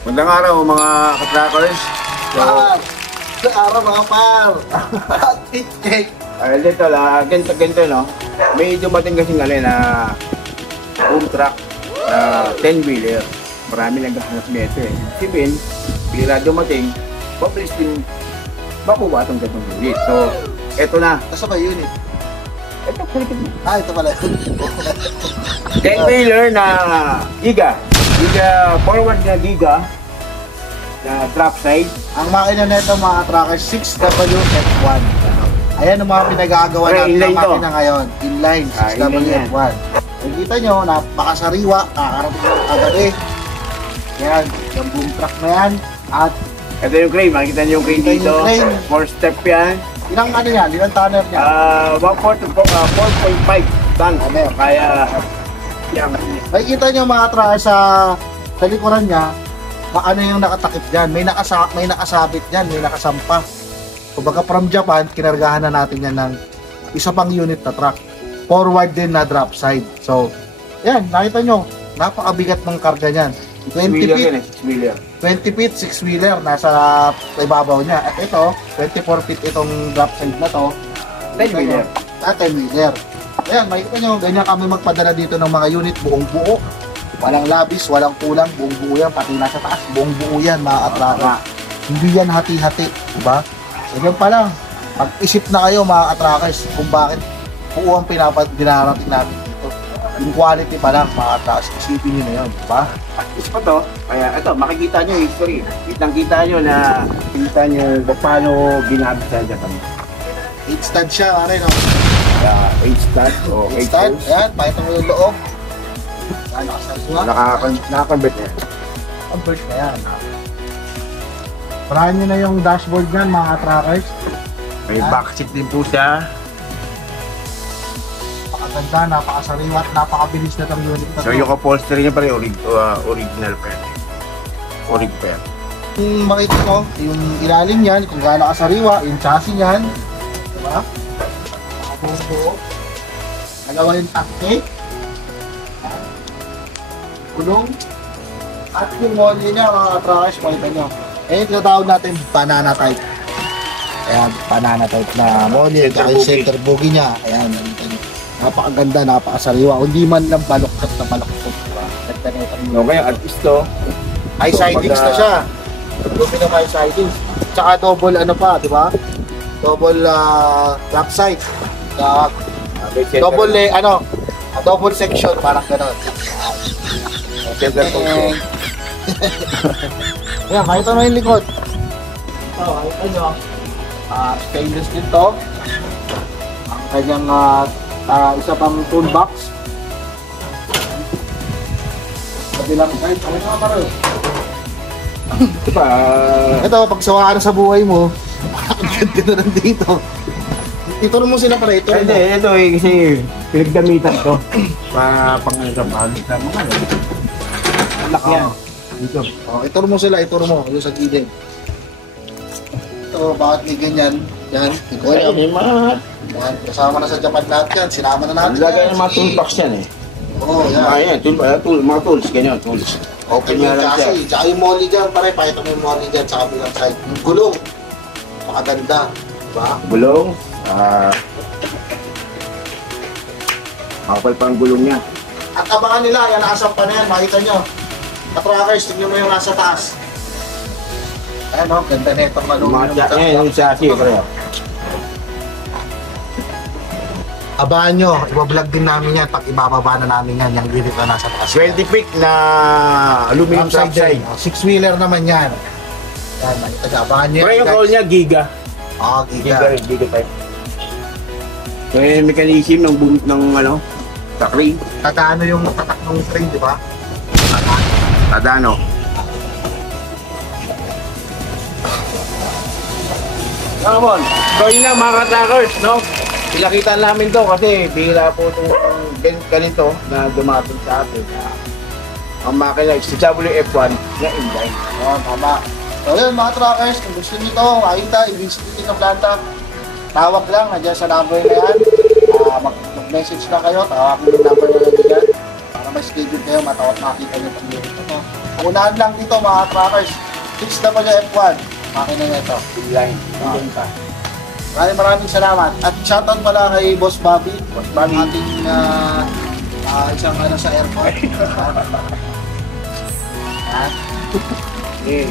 Magandang araw mga ka-trackers. So, Sa araw mga par. Cake. dito la, ganito no. May dumating kasi na boom truck na 10-wheeler. Marami naghahanap nito eh. Sabihin, bigla dumating, mabilis din makuha itong ganitong unit. So, eto na. Nasa ba unit? Ito, kalikit mo. Ito pala. 10-wheeler na Giga. Forward na Giga na drop side. Ang makina nito mga trackers 6WF1. Ayan ang mga pinag-aagawa natin ng makina ngayon. Inline 6WF1. Nakikita nyo, napakasariwa. Kakarating ng kagabi. Yan, yung boom truck na yan. At Ito yung crane, makikita niyo yung crane Ito yung dito. crane. 4-step yan. ilang ano yan? Ilang tonner niya? 4.5 ton. Ano yun? Kaya, yan. Nakikita nyo mga trackers sa likuran niya. Ano yung nakatakip dyan? May nakasabit dyan, may nakasampa. Kumbaga from Japan, kinargahan na natin yan ng isa pang unit na truck. Forward din na drop side. So, yan, nakita nyo, napakabigat ng karga niyan. 20 feet, 20 feet, 6-wheeler, nasa ibabaw niya. At ito, 24 feet itong drop side na to. 10-wheeler. 10-wheeler. Ayan, makikita nyo, ganyan kami magpadala dito ng mga unit buong buo. Walang labis, walang kulang, buong buo yan, pati nasa taas, buong buo yan, mga katraka. Hindi yan hati-hati, diba? So yan pa lang, mag-isip na kayo mga katrakers kung bakit buo ang dinarating natin dito. Yung quality pa lang, mga katrakers, isipin nyo na yun, diba? Is pa to, kaya ito, makikita nyo yung history. Kitang-kita nyo na, kita nyo paano ginamit sa Japan. 8-stand siya, pare, no? Kaya, 8-stud o 8-stand, 8-post. ayan, pakita mo yung loob. Naka-convert niya. Ang first na yan. Parahan nyo na yung dashboard nyan, mga trackers. May backseat din po siya. Napakaganda, napakasariwa at napakabilis na itong unit na So yung upholstery niya pa rin, original pair. Orig pair. Kung makita mo, yung ilalim niyan, kung gaano kasariwa, yung chassis niyan. Diba? Nakabuo. Nagawa yung takte. Gulong. At yung molly niya, mga trackers, makita nyo. Eh, tinatawag natin banana type. Ayan, banana type na molly. At yung center bogie niya. Ayan, nakita nyo. Napakaganda, napakasariwa. Hindi man lang baloktot na baloktot. Diba? Okay, at least to. High sidings na siya. Dumi na high sidings. Tsaka double ano pa, di ba? Double drop side. Double double section, parang gano'n. Ayan, makita mo yung likod. Ito, makita nyo. Stainless din to. Ang kanyang isa pang toolbox. Kabilang side, ano nga paro? Diba? Ito, pag sawa ka sa buhay mo, ganda na nandito. Ituro mo sila para ito. Hindi, ito eh, kasi pinagdamitan to. Para pang-sampag. Anak yan. Dito. Ituro mo sila, ituro mo. Yung sa gilid. Ito, bakit may ganyan? Yan, hindi ko alam. Yan, kasama na sa Japan lahat yan. Sinama na natin. Lagay ng mga toolbox yan eh. Oo, yan. Ayan, mga tools, ganyan, tools. Open yung chassis. Tsaka yung molly dyan, pare. Pakita mo yung molly dyan sa kabilang side. Yung gulong. Makaganda. Diba? Gulong. Makapal pa ang gulong niya. At abangan nila, yan nakasampa na yan. Makita nyo. Katrackers, tignan mo yung nasa taas. Ayan o, ganda na itong malungan. Yung chassis, pareho. Abangan nyo, ibablog din namin yan pag ibababa na namin yan, yung unit na nasa taas. 20 feet na aluminum Drop side. 6-wheeler naman yan. Yan, abangan nyo. Pero yung call niya, Giga. Giga. Giga type. May mechanism ng sa crane. Tataano yung tatak ng crane, di ba? Adano. Come on. So yun lang mga ka-trackers, no? Pinakita namin to kasi bihira po itong ganito na dumating sa atin. Ang makina is WF1 na inline. Tama. So yun mga trackers, kung gusto nyo ito, makita, i-visit ng planta, tawag lang, nandiyan sa number na yan. Mag-message lang kayo, tawagin yung number na lang dyan para may schedule kayo, matawag makita nyo pag-unit ito. Unahan lang dito mga trackers. 6WF1. Makina nyo ito. Inline. Inline pa. Maraming salamat. At shoutout pala kay Boss Bobby. Boss Bobby. Ang ating isang sa airport. Eh,